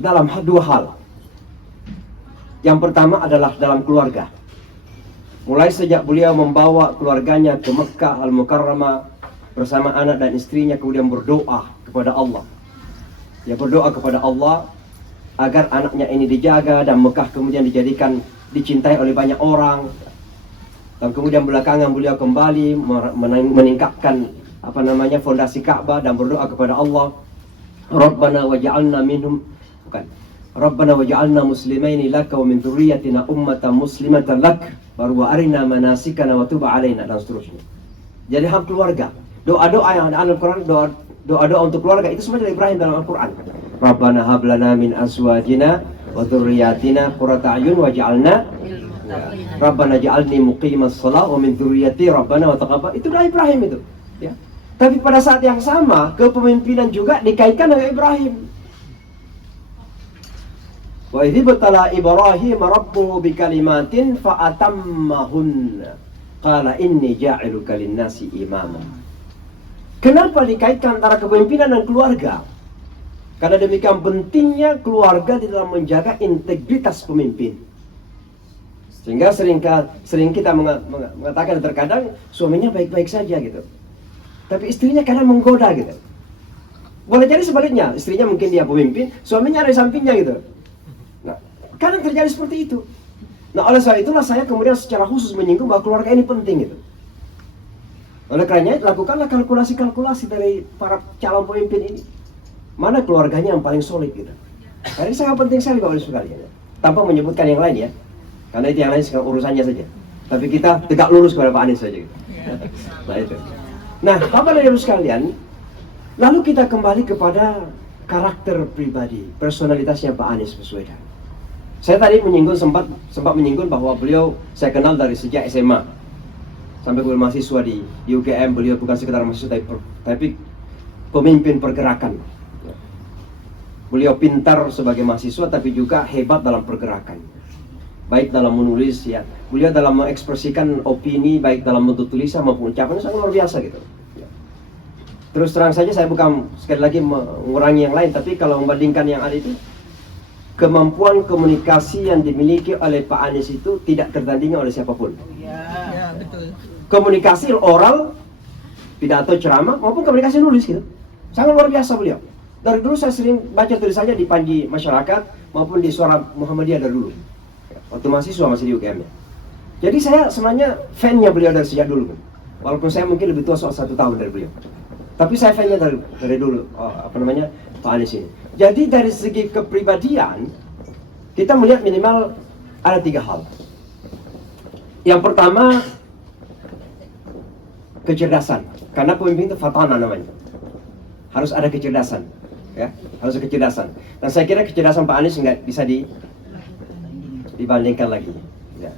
dalam dua hal. Yang pertama adalah dalam keluarga. Mulai sejak beliau membawa keluarganya ke Mekah Al-Mukarramah bersama anak dan istrinya, kemudian berdoa kepada Allah. Dia berdoa kepada Allah agar anaknya ini dijaga dan Mekah kemudian dicintai oleh banyak orang. Dan kemudian belakangan beliau kembali meningkatkan fondasi Ka'bah dan berdoa kepada Allah, Rabbana waj'alna minhum, Rabbana waj'alna muslimaini laka wa min dzurriyyatina ummatan muslimatan lak wa arina manasikana wa tub alaina, dan seterusnya. Jadi hak keluarga, doa-doa yang ada dalam Al-Quran, doa-doa untuk keluarga itu semua dari Ibrahim dalam Al-Quran. Rabbana hab lana min azwajina wa dzurriyyatina qurrata a'yun waj'alna Rabbana ja'alni muqimas shalah wa min dzurriyyati Rabbana wa taqabbal. Itu doa Ibrahim itu, ya. Tapi pada saat yang sama kepemimpinan juga dikaitkan dengan Ibrahim. Wa idh ibtala Ibrahim rabbuhu bikalimatin fa atammahunna qala inni ja'iluka lin-nasi imama. Kenapa dikaitkan antara kepemimpinan dan keluarga? Karena demikian pentingnya keluarga di dalam menjaga integritas pemimpin. Sehingga sering kita mengatakan terkadang suaminya baik-baik saja gitu, tapi istrinya kadang menggoda gitu. Boleh jadi sebaliknya, istrinya mungkin dia pemimpin, suaminya ada di sampingnya gitu. Nah, kadang terjadi seperti itu. Nah, oleh sebab itulah saya kemudian secara khusus menyinggung bahwa keluarga ini penting gitu. Oleh karenanya lakukanlah kalkulasi-kalkulasi dari para calon pemimpin ini. Mana keluarganya yang paling solid gitu. Karena ini sangat penting sekali Bapak Ibu sekalian ya. Tanpa menyebutkan yang lain ya. Karena itu yang lain sekarang urusannya saja. Tapi kita tegak lurus kepada Pak Anies saja gitu. Nah itu. Nah, Bapak Ibu sekalian, lalu kita kembali kepada karakter pribadi, personalitasnya Pak Anies Baswedan. Saya tadi sempat menyinggung bahwa beliau saya kenal dari sejak SMA sampai beliau mahasiswa di UGM. Beliau bukan sekedar mahasiswa tapi pemimpin pergerakan. Beliau pintar sebagai mahasiswa tapi juga hebat dalam pergerakan. Baik dalam menulis ya, beliau dalam mengekspresikan opini baik dalam bentuk tulisan maupun ucapan sangat luar biasa gitu. Ya. Terus terang saja saya bukan sekali lagi mengurangi yang lain, tapi kalau membandingkan yang ada itu, kemampuan komunikasi yang dimiliki oleh Pak Anies itu tidak tertandingi oleh siapapun. Ya, betul. Komunikasi oral, pidato, ceramah maupun komunikasi nulis gitu, sangat luar biasa beliau. Dari dulu saya sering baca tulisannya di Panji Masyarakat maupun di Suara Muhammadiyah dari dulu. Waktu mahasiswa masih di UGM ya. Jadi saya sebenarnya fan-nya beliau dari sejak dulu. Walaupun saya mungkin lebih tua soal 1 tahun dari beliau. Tapi saya fan-nya dari dulu, Pak Anies ini. Jadi dari segi kepribadian, kita melihat minimal ada 3 hal. Yang pertama, kecerdasan. Karena pemimpin itu fatana namanya. Harus ada kecerdasan. Ya, harus ada kecerdasan. Dan saya kira kecerdasan Pak Anies nggak bisa dibandingkan lagi ya.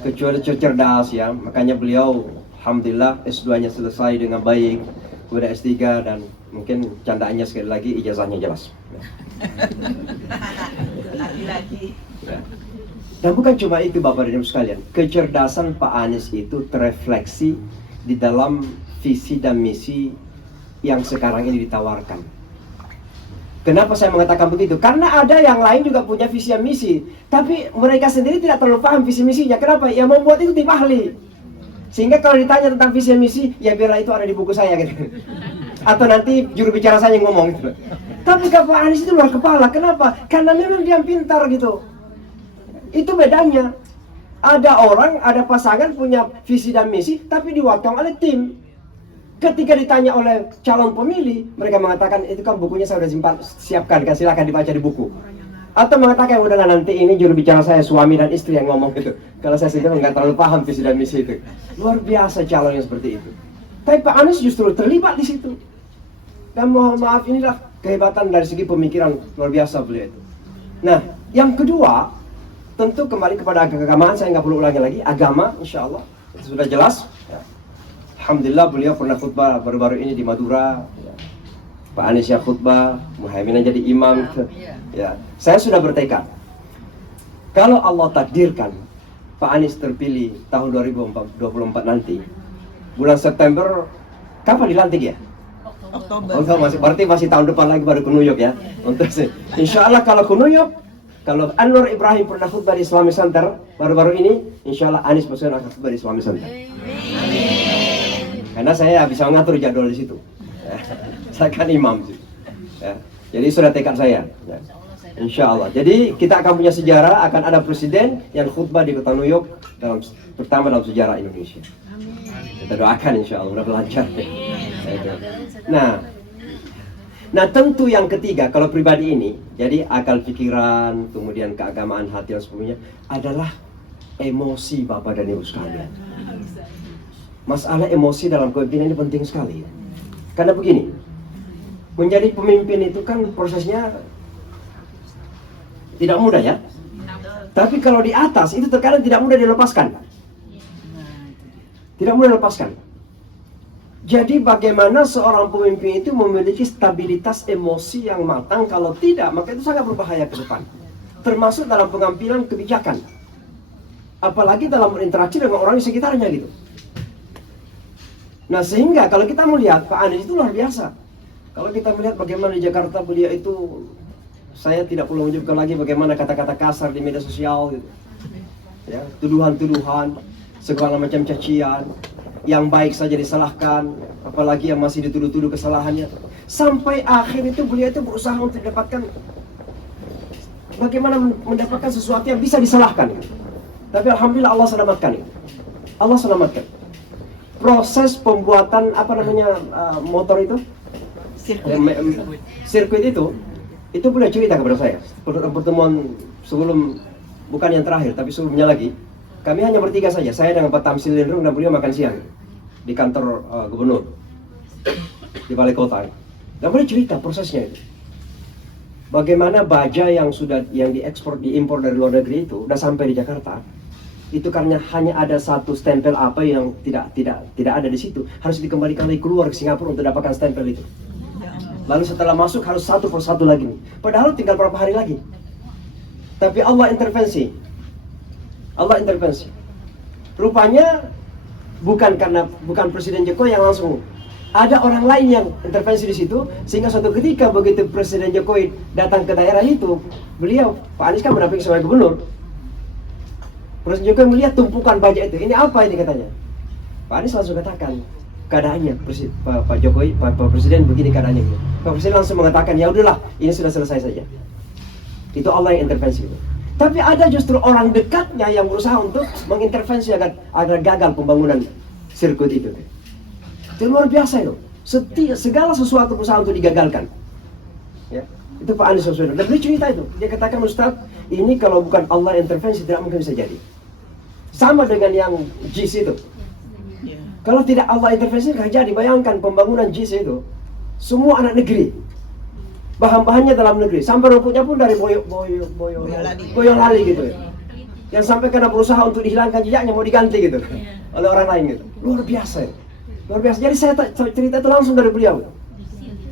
Kecuali cerdas ya, makanya beliau alhamdulillah S2-nya selesai dengan baik, kemudian S3 dan mungkin candaannya sekali lagi ijazahnya jelas ya. Ya. Dan bukan cuma itu Bapak dan Ibu sekalian, kecerdasan Pak Anies itu terefleksi di dalam visi dan misi yang sekarang ini ditawarkan. Kenapa saya mengatakan begitu? Karena ada yang lain juga punya visi dan misi, tapi mereka sendiri tidak terlalu paham visi misinya. Kenapa? Yang membuat itu tim ahli. Sehingga kalau ditanya tentang visi dan misi, ya biarlah itu ada di buku saya gitu. Atau nanti juru bicara saya yang ngomong gitu. Tapi Pak Anies itu luar kepala. Kenapa? Karena memang dia pintar gitu. Itu bedanya. Ada orang, ada pasangan punya visi dan misi, tapi diwakilkan oleh tim. Ketika ditanya oleh calon pemilih, mereka mengatakan itu kan bukunya saya sudah siapkan, kan silakan dibaca di buku. Atau mengatakan udahlah nanti ini juru bicara saya suami dan istri yang ngomong gitu. Kalau saya sendiri nggak terlalu paham visi dan misi itu. Luar biasa calon yang seperti itu. Tapi Pak Anies justru terlibat di situ. Dan mohon maaf inilah kehebatan dari segi pemikiran luar biasa beliau itu. Nah, yang kedua tentu kembali kepada keagamaan, saya nggak perlu ulangi lagi. Agama, insya Allah itu sudah jelas. Ya. Alhamdulillah beliau pernah khutbah baru-baru ini di Madura. Ya. Pak Anies yang khutbah, Muhaimin jadi imam. Ya, saya sudah bertekad. Kalau Allah takdirkan Pak Anies terpilih tahun 2024 nanti, bulan September, kapan dilantik ya? Oktober. Berarti masih tahun depan lagi baru ke New York ya. Untuk insya Allah kalau ke New York, kalau Anwar Ibrahim pernah khutbah di Islamic Center baru-baru ini, insya Allah Anies Baswedan akan khutbah di Islamic Center. Karena saya bisa mengatur jadwal di situ. Ya. Saya kan imam sih. Ya. Jadi sudah tekad saya. Ya. Insya Allah. Jadi kita akan punya sejarah, akan ada presiden yang khutbah di kota New York pertama dalam sejarah Indonesia. Kita doakan insya Allah mudah lancar. Nah tentu yang ketiga kalau pribadi ini, jadi akal pikiran, kemudian keagamaan hati dan sebagainya adalah emosi Bapak dan Ibu sekalian. Masalah emosi dalam kepemimpinan ini penting sekali. Karena begini, menjadi pemimpin itu kan prosesnya tidak mudah ya. Tapi kalau di atas itu terkadang tidak mudah dilepaskan. Tidak mudah dilepaskan. Jadi bagaimana seorang pemimpin itu memiliki stabilitas emosi yang matang? Kalau tidak, maka itu sangat berbahaya ke depan. Termasuk dalam pengambilan kebijakan. Apalagi dalam berinteraksi dengan orang di sekitarnya gitu. Nah sehingga kalau kita melihat Pak Anies itu luar biasa. Kalau kita melihat bagaimana di Jakarta beliau itu, saya tidak perlu menyebutkan lagi bagaimana kata-kata kasar di media sosial gitu. Ya, tuduhan-tuduhan, segala macam cacian, yang baik saja disalahkan, apalagi yang masih dituduh-tuduh kesalahannya. Sampai akhir itu beliau itu berusaha untuk mendapatkan sesuatu yang bisa disalahkan. Tapi alhamdulillah Allah selamatkan itu. Allah selamatkan. Proses pembuatan motor itu, sirkuit itu boleh cerita kepada saya. Pertemuan sebelum, bukan yang terakhir, tapi sebelumnya lagi. Kami hanya bertiga saja, saya dengan Pak Tamsil Lindrung dan beliau makan siang di kantor gubernur di balai kota. Dan boleh cerita prosesnya itu. Bagaimana baja yang diimpor dari luar negeri itu udah sampai di Jakarta. Itu karena hanya ada satu stempel apa yang tidak ada di situ, harus dikembalikan lagi keluar ke Singapura untuk dapatkan stempel itu. Lalu setelah masuk harus satu persatu lagi nih. Padahal tinggal beberapa hari lagi. Tapi Allah intervensi. Rupanya bukan Presiden Jokowi yang langsung, ada orang lain yang intervensi di situ, sehingga suatu ketika begitu Presiden Jokowi datang ke daerah itu, beliau Pak Anies kan mendampingi sebagai gubernur. Presiden Jokowi melihat tumpukan baja itu, ini apa ini katanya? Pak Anies langsung katakan keadaannya, Pak Presiden begini keadaannya. Pak Presiden langsung mengatakan ya udahlah, ini sudah selesai saja. Itu Allah yang intervensi. Tapi ada justru orang dekatnya yang berusaha untuk mengintervensi agar gagal pembangunan sirkuit itu. Itu luar biasa itu. Segala sesuatu berusaha untuk digagalkan. Ya, itu Pak Anies Baswedan. Dan beliau cerita itu. Dia katakan, Ustaz, ini kalau bukan Allah intervensi tidak mungkin bisa jadi. Sama dengan yang JIS itu. Kalau tidak Allah intervensi nggak jadi. Bayangkan pembangunan JIS itu, semua anak negeri. Bahan-bahannya dalam negeri, sampai rumputnya pun dari Boyolali gitu. Yang sampai karena berusaha untuk dihilangkan jejaknya mau diganti gitu oleh orang lain gitu. Luar biasa ya. Luar biasa. Jadi saya cerita itu langsung dari beliau.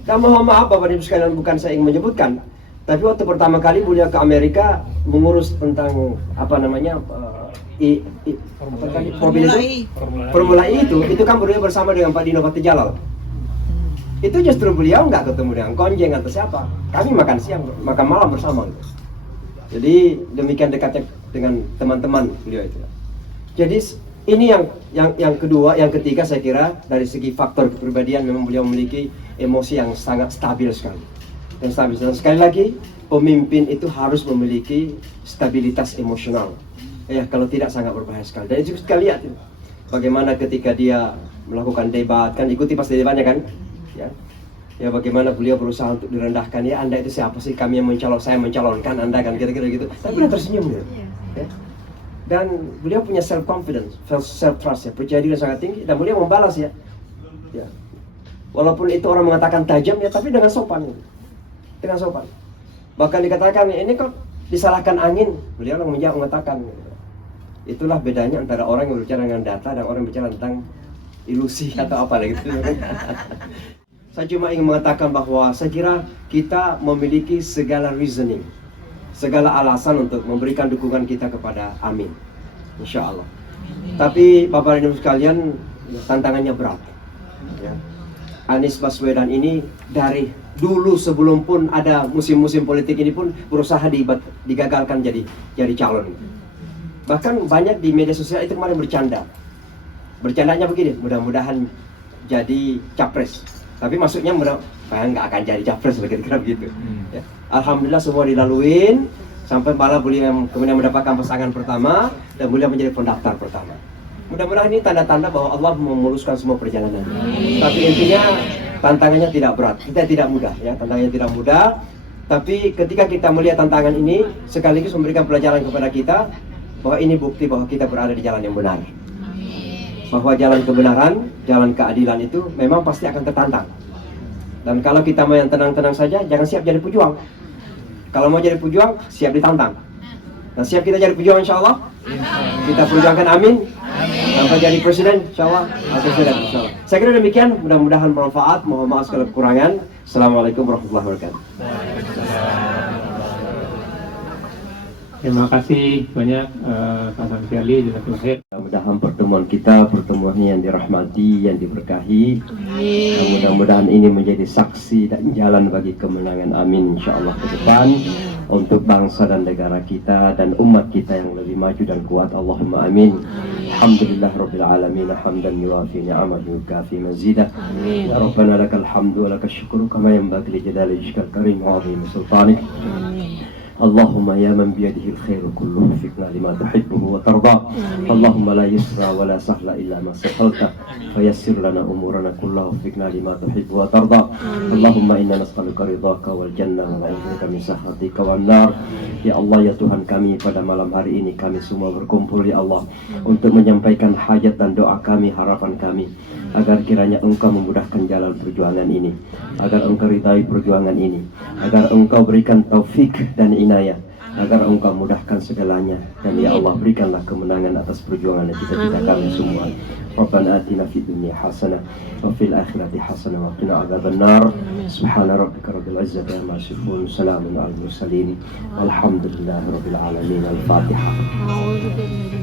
Dan mohon maaf Bapak Ibu sekalian, bukan saya ingin menyebutkan, tapi waktu pertama kali beliau ke Amerika mengurus tentang Formula E itu kan beliau bersama dengan Pak Dino Patijalal. Itu justru beliau nggak ketemu dengan Konjeng atau siapa. Kami makan siang, makan malam bersama. Jadi demikian dekatnya dengan teman-teman beliau itu. Jadi ini yang kedua, yang ketiga saya kira dari segi faktor kepribadian memang beliau memiliki emosi yang sangat stabil sekali. Dan sekali lagi pemimpin itu harus memiliki stabilitas emosional. Ya kalau tidak sangat berbahaya sekali. Dan juga kita lihat bagaimana ketika dia melakukan debat, kan ikuti pasti debatnya kan? Ya bagaimana beliau berusaha untuk direndahkan, ya Anda itu siapa sih, kami yang saya mencalonkan Anda kan, kira-kira gitu. Tapi beliau tersenyum gitu. Ya. Dan beliau punya self confidence, self trust ya, percaya diri sangat tinggi, dan beliau membalas ya. Walaupun itu orang mengatakan tajam ya, tapi dengan sopan. Dengan sopan. Bahkan dikatakan ini kok disalahkan angin, beliau mengatakan itulah bedanya antara orang yang berbicara dengan data dan orang yang bicara tentang ilusi atau apa gitu. Saya cuma ingin mengatakan bahwa saya kira kita memiliki segala reasoning, segala alasan untuk memberikan dukungan kita kepada Amin, insya Allah. Tapi Bapak dan Ibu sekalian, tantangannya berat. Ya. Anies Baswedan ini dari dulu sebelum pun ada musim-musim politik ini pun berusaha digagalkan jadi calon. Bahkan banyak di media sosial itu kemarin bercandanya begini, mudah-mudahan jadi capres. Tapi maksudnya nggak akan jadi capres, kira-kira begitu. Ya. Alhamdulillah semua dilaluin sampai malah beliau kemudian mendapatkan pasangan pertama dan beliau menjadi pendaftar pertama. Mudah-mudahan ini tanda-tanda bahwa Allah memuluskan semua perjalanan. Tapi intinya tantangannya tidak berat, kita tidak mudah ya, tantangannya tidak mudah. Tapi ketika kita melihat tantangan ini sekaligus memberikan pelajaran kepada kita bahwa ini bukti bahwa kita berada di jalan yang benar. Bahwa jalan kebenaran, jalan keadilan itu memang pasti akan tertantang. Dan kalau kita mau yang tenang-tenang saja, jangan siap jadi pejuang. Kalau mau jadi pejuang, siap ditantang. Nah, siap kita jadi pejuang insya Allah. Kita perjuangkan amin. Sampai jadi presiden insya Allah. Saya kira demikian, mudah-mudahan bermanfaat. Mohon maaf segala kekurangan. Assalamualaikum warahmatullahi wabarakatuh. Terima kasih banyak Pak Samsi Ali, jazakallahu khair. Mudah-mudahan pertemuan kita, pertemuan yang dirahmati, yang diberkahi. Mudah-mudahan ini menjadi saksi dan jalan bagi kemenangan amin insyaallah ke depan untuk bangsa dan negara kita dan umat kita yang lebih maju dan kuat. Allahumma amin. Alhamdulillah rabbil alamin, hamdan yuwafi ni'amahu yukafi mazidah. Ya Rabbana lakal hamdu wa lakal syukru kama yanbaghi li jalali wajhikal karim wa 'azimi sultanik. اللهم يا من بيده الخير كله وفقنا لما تحبه وترضى اللهم لا يسر ولا سهل إلا ما سهلته فيسر لنا أمورنا كلها وفقنا لما تحب وترضى اللهم إنا نسألك رضاك والجنة ونعوذ بك من سخطك والنار. Ya Allah, ya Tuhan kami, pada malam hari ini kami semua berkumpul ya Allah untuk menyampaikan hajat dan doa kami, harapan kami agar kiranya Engkau memudahkan jalan perjuangan ini, agar Engkau ridai perjuangan ini, agar Engkau berikan taufik dan inayah, agar Engkau mudahkan segalanya, dan ya Allah berikanlah kemenangan atas perjuangan kita kami semua. Rabbana atina fid dunya hasanah wa fil akhirati hasanah wa qina adzabannar. Subhana rabbika rabbil izzati amma yasifun, salamun alal mursalin, walhamdulillahi rabbil alamin. Al-Fatihah.